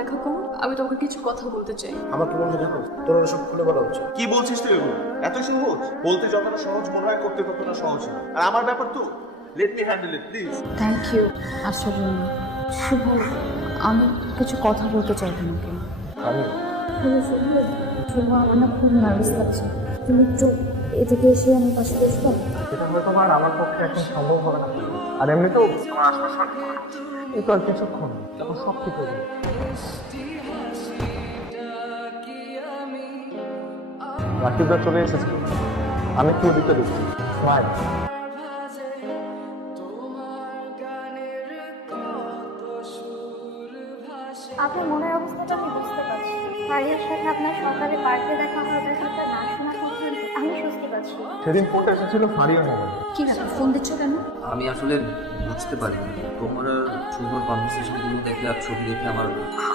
দেখা করো, আমি তোমাকে কিছু কথা বলতে চাই। আমার কি বলতে দেখো, তোর সব খুলে বলা উচিত। কি বলছিস তুই এগুলো? এত সহজ? বলতে যতটা সহজ মনে হয়, করতে ততটা সহজ না। আর আমার ব্যাপার তো, let me handle it please. Thank you আসার জন্য। শুভ, আমি কিছু কথা বলতে চাই তোমাকে। আমি শুভ, আমার না খুব নার্ভাস লাগছে। তুমি একটু এদিকে এসে আমার পাশে বসবো? এটা হয়তো আর আমার পক্ষে এখন সম্ভব হবে না। আর এমনিতেও আমার আশপাশ এই তো আর কিছুক্ষণ, তখন সব ঠিক হয়ে যাবে। রাকিবদা চলে এসেছে, আমি একটু দিতে দিচ্ছি। স্মাইল। আপনার মনের অবস্থাটা আমি বুঝতে পারছি। ভাইয়ের সাথে আপনার সকালে পার্কে দেখা হওয়ার ব্যাপারটা না শোনা পর্যন্ত আমি স্বস্তি পাচ্ছি। সেদিন ফোনটা এসেছিল ফারিয়া মোবাইল। কি ব্যাপার, ফোন দিচ্ছ কেন? আমি আসলে বুঝতে পারিনি তোমার আর শুভর কনভারসেশনগুলো দেখে আর ছবি দেখে আমার